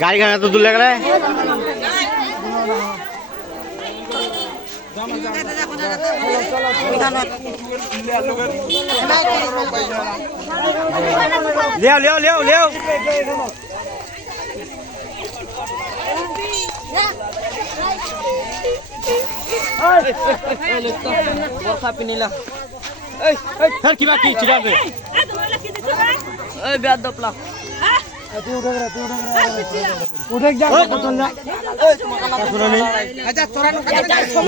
গাড়ি খানা তো দূর লাগলে লিও লিও লিও লিও বরখা পিনিলা এই এই স্যার কি বাকি চিরাবে এই বিয়াদ দপলা উঠে যা চল যা আচ্ছা তোরা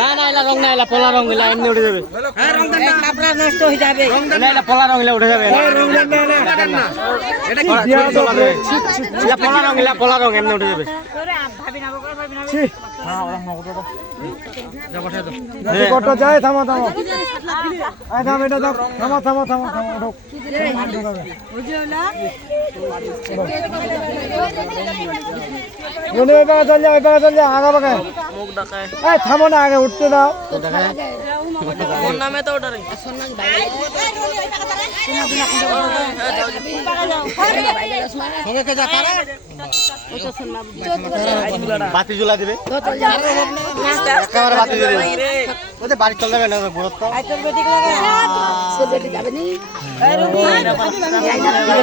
না না এলা রং না এলা পলা রং এলা এমনি উঠে যাবে হ্যাঁ রং দেন না কাপড়া নষ্ট হয়ে যাবে না এলা পলা রং এলা উঠে যাবে রং দেন না এটা কি দিয়া চলাবে এলা পলা রং এমনি উঠে যাবে তোরে ভাবি না ছি হ্যাঁ ওরা নগদ দাও যা বসে দাও যদি কত যায় থামো থামো আয় থাম এটা দাও থামো থামো থামো থামো উঠো বুঝলা बोले बाबा चल जा आगे बगे मुख डकाए ए थामो ना आगे उठते दाओ फोन नाम है तो डरे सोनन भाई होगे के जाता रे ओ तो सुनना बाती जुला देबे একেবারে বাতি দিয়ে দেবে ওতে বাড়ি চল যাবে না বড় তো আই তোর বেটি লাগে সে বেটি যাবে নি এ রুবি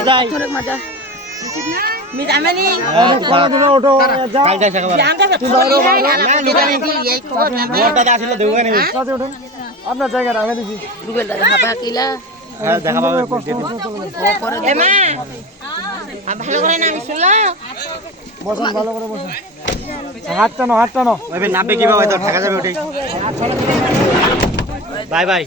যাই তোর মজা मी जामे नहीं कोना उठो जा काल जाय सका तू बारो ना निदानी এই খবর না মোরটা আসলে দেউगा नहीं সাথে উঠুন আপনার জায়গা রাখা দিছি রুবেল দাদা হাবা কিলা হ্যাঁ দেখা পাবে এ মা ভালো করে নাম শুনলা বসুন ভালো করে বসুন হাত টানো ওই নামবে কিভাবে তো ঠেকা যাবে ওটাই বাই বাই